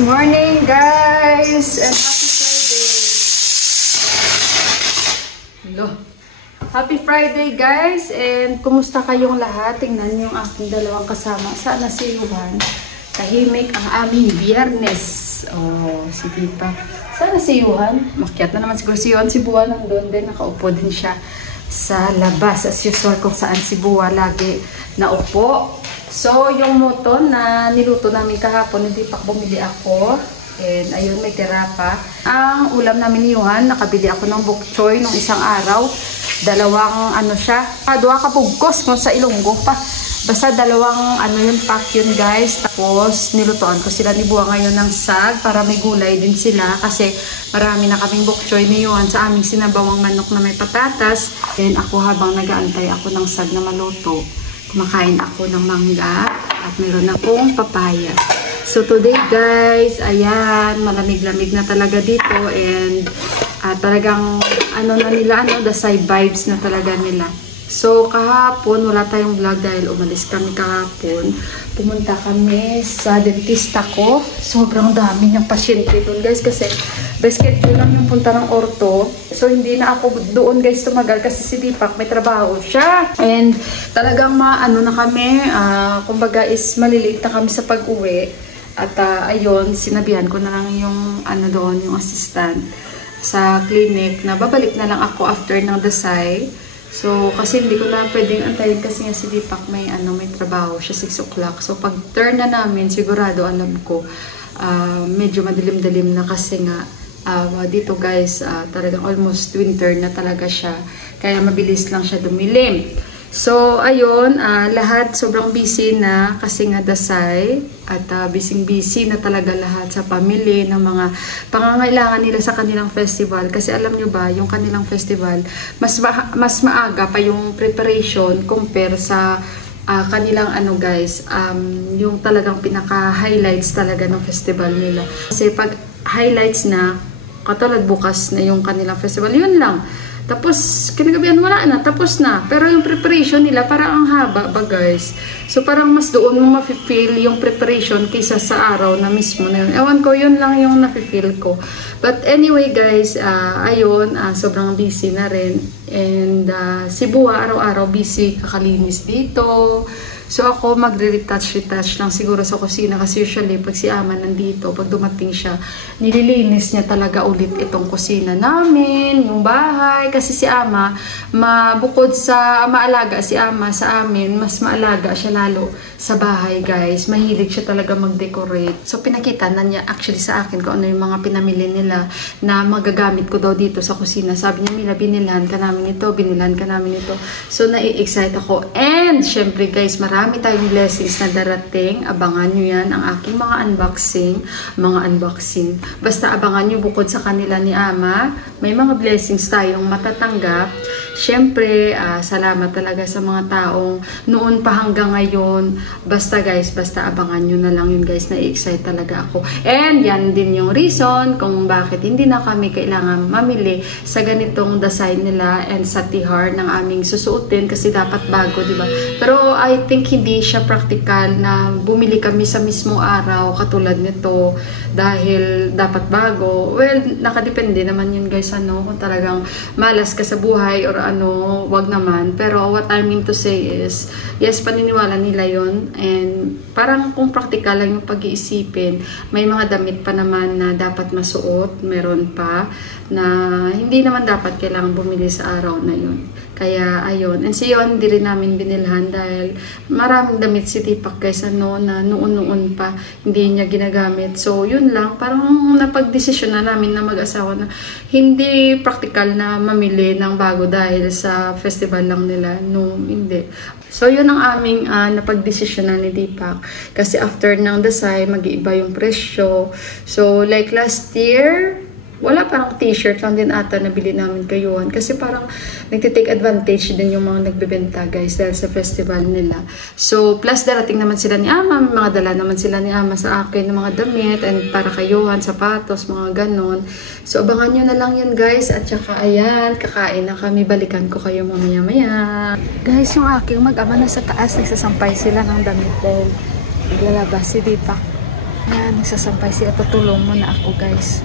Good morning, guys, and happy Friday, guys, and kumusta kayong lahat? Tingnan niyo yung aking dalawang kasama. Sana si Juan. Tahimik ang aming biyernes. Oh, si Tita. Sana si Juan. Makiat na naman siguro si Juan. Si Buwa nandun din. Nakaupo din siya sa labas. As usual kung saan si Buwa lagi naupo. So, yung moton na niluto namin kahapon, hindi pa bumili ako. And ayun, may tira pa. Ang ulam namin ni Juan, nakabili ako ng bok choy nung isang araw. Dalawang ano siya, dua kapugkos kung sa Ilonggo pa. Basta dalawang ano yun, pack yun, guys. Tapos nilutoan ko sila ni Buwa ngayon ng sag para may gulay din sila. Kasi marami na kaming bok choy ni Juan sa aming sinabawang manok na may patatas. And ako habang nag-aantay ako ng sag na maluto, kumakain ako ng mangga at meron akong papaya. So today, guys, ayan, malamig-lamig na talaga dito and talagang ano na nila, the side vibes na talaga nila. So kahapon wala tayong vlog dahil umalis kami kahapon. Pumunta kami sa dentista ko. Sobrang dami niyang pasyente doon, guys, kasi basket ko lang yung punta ng orto. So hindi na ako doon, guys, tumagal kasi si Deepak may trabaho siya. And talagang maano na kami, kumbaga is malilate na kami sa pag-uwi. At ayun, sinabihan ko na lang yung ano doon, yung assistant sa clinic na babalik na lang ako after ng dasay. So, kasi hindi ko na pwedeng antayin kasi nga si Deepak may trabaho siya 6 o'clock. So, pag turn na namin, sigurado alam ko, medyo madilim-dilim na kasi nga dito, guys, talagang almost winter na talaga siya. Kaya mabilis lang siya dumilim. So, ayun, lahat sobrang busy na kasi nga dasay at busy na talaga lahat sa pamilya ng mga pangangailangan nila sa kanilang festival. Kasi alam nyo ba, yung kanilang festival, mas maaga pa yung preparation compare sa kanilang guys, yung talagang pinaka-highlights talaga ng festival nila. Kasi pag highlights na, katulad bukas na yung kanilang festival, yun lang. Tapos, kinagabihan wala na, tapos na. Pero yung preparation nila, parang ang haba ba, guys? So, parang mas doon mo mafe-feel yung preparation kaysa sa araw na mismo na yun. Ewan ko, yun lang yung nafe-feel ko. But anyway, guys, ayun, sobrang busy na rin. And si Buwa, araw-araw busy, kakalinis dito. So, ako magre-retouch lang siguro sa kusina kasi usually pag si Ama nandito, pag dumating siya, nililinis niya talaga ulit itong kusina namin, yung bahay. Kasi si Ama, bukod sa maalaga si Ama sa amin, mas maalaga siya lalo sa bahay, guys. Mahilig siya talaga mag-decorate. So, pinakita na niya actually sa akin kung ano yung mga pinamili nila na magagamit ko daw dito sa kusina. Sabi niya, Mila, binilhan ka namin ito, binilhan ka namin ito. So, nai-excite ako. And, syempre, guys, marami tayong blessings na darating. Abangan nyo yan, ang aking mga unboxing. Basta abangan nyo bukod sa kanila ni Ama, may mga blessings tayong matatanggap. Syempre, salamat talaga sa mga taong noon pa hanggang ngayon. Basta, guys, basta abangan nyo na lang yun, guys. Na-excite talaga ako. And yan din yung reason kung bakit hindi na kami kailangan mamili sa ganitong design nila and sa tihar ng aming susuotin kasi dapat bago, diba? Pero I think hindi siya practical na bumili kami sa mismong araw katulad nito dahil dapat bago. Well, nakadepende naman yun, guys, kung talagang malas ka sa buhay or wag naman. Pero what I mean to say is, yes, paniniwala nila yon. And parang kung practical lang yung pag-iisipin, may mga damit pa naman na dapat masuot, meron pa na hindi naman dapat kailangan bumili sa araw na yun. Kaya, ayun. And si yun, hindi rin namin binilhan dahil maraming damit si Deepak, guys, na noon-noon pa hindi niya ginagamit. So, yun lang. Parang napag-desisyon na namin na mag-asawa na hindi practical na mamili ng bago dahil sa festival lang nila. No, hindi. So, yun ang aming napag-desisyon na ni Deepak. Kasi after ng dasay, mag-iiba yung presyo. So, like last year, wala, parang t-shirt lang din ata nabili namin kayuhan. Kasi parang nagtitake advantage din yung mga nagbebenta, guys, dahil sa festival nila. So, plus darating naman sila ni Ama. May mga dala naman sila ni Ama sa akin ng mga damit and para kayuhan, sapatos, mga ganon. So, abangan nyo na lang yun, guys. At saka, ayan, kakain na kami. Balikan ko kayo mamaya-maya. Guys, yung aking mag-ama na sa taas, nagsasampay sila ng damit dahil naglalabas si Deepak. Yan, nagsasampay siya. Tutulong mo na ako, guys.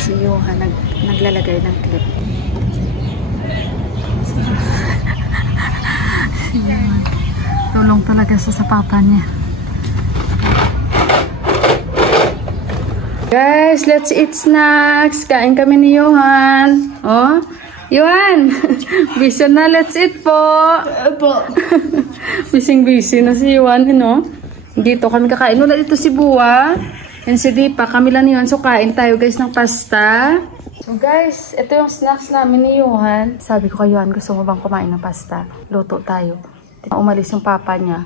Si Johan naglalagay ng clip. Tulong talaga sa papa niya. Guys, let's eat snacks. Kain kami ni Johan. Oh, Johan. Busy na, let's eat po. Busy na si Johan, no? Dito kami kakain. Wala dito si Bua. Yan si Dipa. Kami lang yun. So, kain tayo guys ng pasta. So guys, ito yung snacks namin ni Johan. Sabi ko kay Johan, gusto mo bang kumain ng pasta? Luto tayo. Umalis yung papa niya.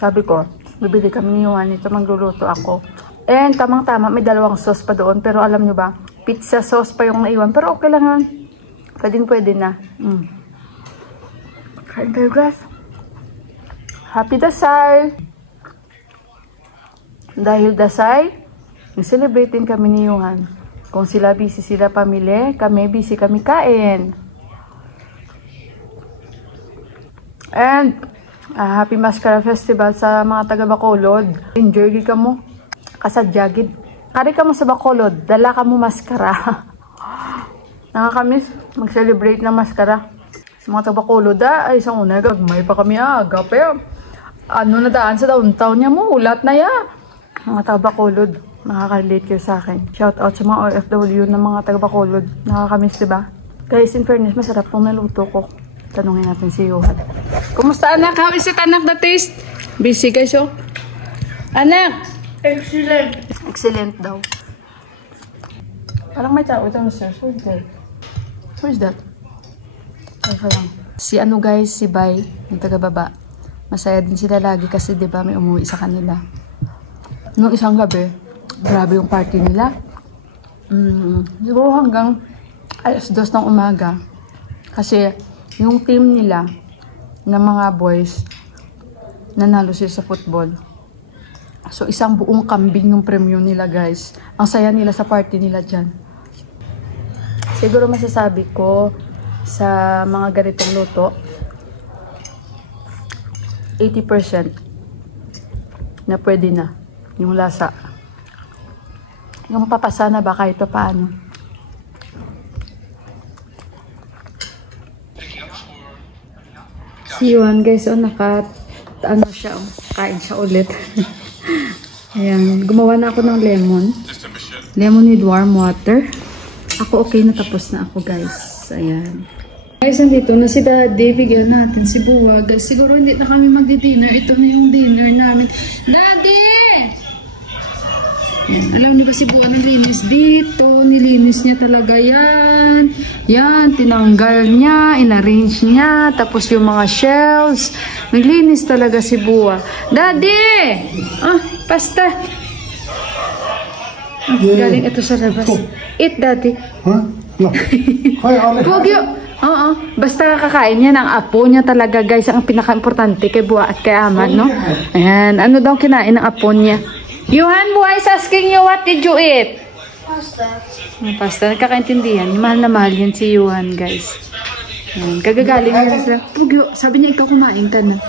Sabi ko, bibili kami ni Johan. Ito magluluto ako. And tamang-tama, may dalawang sauce pa doon. Pero alam nyo ba, pizza sauce pa yung naiwan. Pero okay lang yan. Pwede na. Kain tayo guys. Happy Dasay! Dahil Dasay, nag-celebrate din kami ni Johan. Kung sila busy sila pamili, kami busy kami kain. And Happy Mascara Festival sa mga taga Bacolod. Enjoy ka mo. Kasadyagid. Kari ka mo sa Bacolod, dala ka mo maskara. Nakakamiss mag-celebrate ng maskara. Sa mga taga Bacolod, ay isang una, gagmay pa kami aga. Pero ano na daan sa downtown niya mo, ulat na ya. Mga taga Bacolod, nakaka-relate kayo sa akin. Shout out sa mga OFW ng mga taga Bacolod. Nakakamiss, diba? Guys, in fairness, masarap pong naluto ko. Tanungin natin si Johan. Kumusta anak? How is it anak, the taste? Busy guys, oh. Anak! Excellent. Excellent daw. Parang may tao ito, sir. Who is that? Who is that? Ay, lang. Si ano guys, si Bay, yung taga-baba. Masaya din sila lagi kasi diba may umuwi sa kanila. Nung isang gabi, grabe yung party nila. Siguro hanggang alas 2 ng umaga. Kasi yung team nila ng mga boys nanalo sila sa football. So isang buong kambing yung premyo nila guys. Ang saya nila sa party nila dyan. Siguro masasabi ko sa mga ganitong luto 80% na pwede na yung lasa. Yung papasa na ba kahit pa paano. Si Juan guys, oh, ano siya, oh, kain siya ulit. Ayan, gumawa na ako ng lemon. Lemon with warm water. Ako okay na, tapos na ako guys. Ayan. Guys, nandito na si Daddy. Bigyan natin si Buwag. Siguro hindi na kami magdi-dinner. Ito na yung dinner namin. Daddy! Ayan. Alam niyo ba si Buwag naglinis dito? Nilinis niya talaga yan. Yan, tinanggal niya, inarrange niya, tapos yung mga shelves. Naglinis talaga si Buwa. Daddy! Ah, pasta. Ah, galing ito sa labas. Eat, Daddy. Huh? No. Huwag yun. Oo, basta kakain niya ng apo niya talaga, guys. Ang pinaka-importante kay Buwa at kay Aman, no? Ayan, ano daw kinain ng apo niya? Johan, Buwa is asking you, what did you eat? Pasta. Pasta, nagkakaintindihan. Mahal na mahal yan si Johan, guys. Ayan, kagagaling na sila. Pugyo, sabi niya ikaw kumain ka na.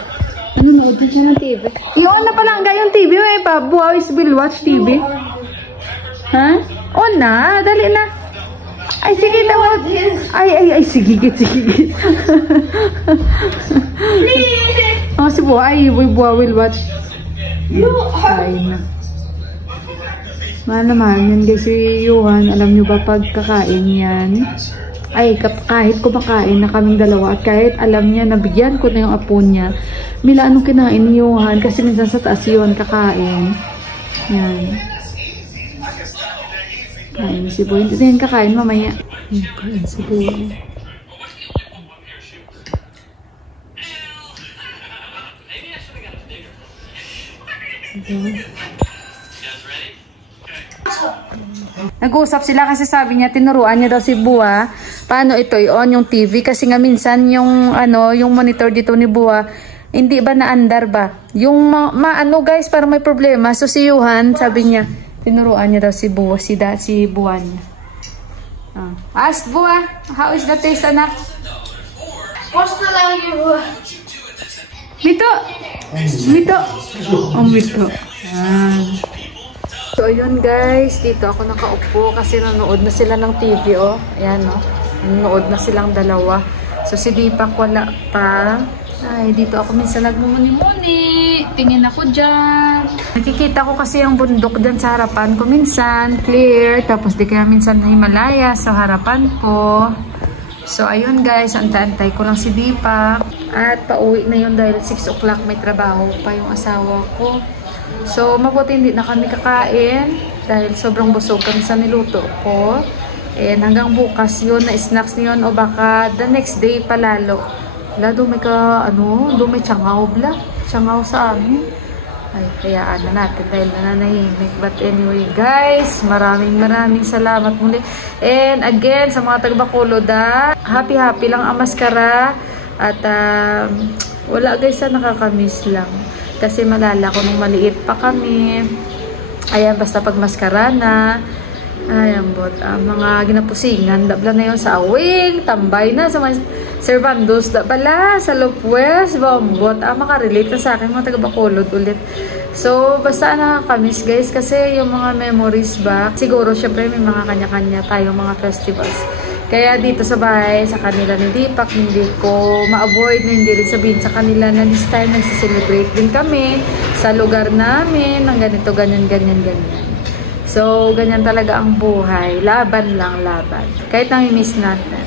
Nanonood din siya ng TV. Iyon na pala ang yung TV. May pa, Buwa will watch TV. Ha? O na, dali na. Ay, sige, tawag. Ay, sige. Oh, si Buwa, Buwa will watch. Ay na. Mahal naman yan guys si Johan. Alam nyo ba pagkakain yan? Ay, kahit kumakain na kaming dalawa at kahit alam niya nabigyan ko na yung apo niya. Mila anong kinain ni Johan kasi minsan sa taas si Johan kakain. Yan. Kain si Boy. Hindi na yan kakain mamaya. Kain si Boy. Nag-uusap sila kasi sabi niya tinuruan niya daw si Buwa paano ito i-on yung TV kasi nga minsan yung yung monitor dito ni Buwa hindi ba naandar ba yung ano guys parang may problema. So si Johan sabi niya tinuruan niya daw si Buwa si Buwa niya. Ask Buwa, how is the taste anak? Pasta lang yung Mito! Mito! Oh, Mito. So, ayun guys. Dito ako nakaupo kasi nanood na sila ng TV, oh. Ayan, oh. Nanood na silang dalawa. So, si Deepak wala pa. Ay, dito ako minsan nagmumuni-muni. Tingin ako dyan. Nakikita ko kasi yung bundok dyan sa harapan ko minsan. Clear. Tapos di kaya minsan na Himalaya sa harapan ko. So, ayun guys. Antay-antay ko lang si Deepak. At pauwi na yun dahil 6 o'clock may trabaho pa yung asawa ko. So, mabuti hindi na kami kakain. Dahil sobrang busog kami sa niluto ko. And hanggang bukas yun na snacks niyon o baka the next day palalo. Wala, doon may tsangaw bla. Tsangaw sa amin. Ay, hayaan na natin dahil nananahimik. But anyway, guys, maraming salamat muli. And again, sa mga taga-Bacolod, happy lang ang maskara. At wala guys, nakakamiss lang. Kasi malala ko nung maliit pa kami. Ayan, basta pag maskara na. Ayan, mga ginapusingan. Dabla na yun sa awing. Tambay na sa mga servandos. Dabala sa Lopwes. Bombot. Makarelate na sa akin mga taga-Bacolod ulit. So, basta nakakamiss guys. Kasi yung mga memories ba. Siguro, syempre may mga kanya-kanya tayong mga festivals. Kaya dito sa bahay, sa kanila ni Deepak, hindi ko ma-avoid na hindi rin sabihin sa kanila na this time nagsiselebrate din kami sa lugar namin. Ng ganito, ganyan. So, ganyan talaga ang buhay. Laban lang, laban. Kahit nami-miss natin.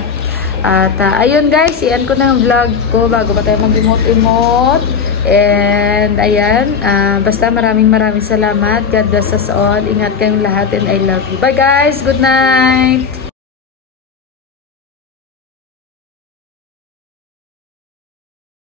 At, ayun guys, iyan ko na yung vlog ko bago pa tayo mag-emote-emote. And, ayan. Basta maraming salamat. God bless us all. Ingat kayong lahat and I love you. Bye guys! Good night!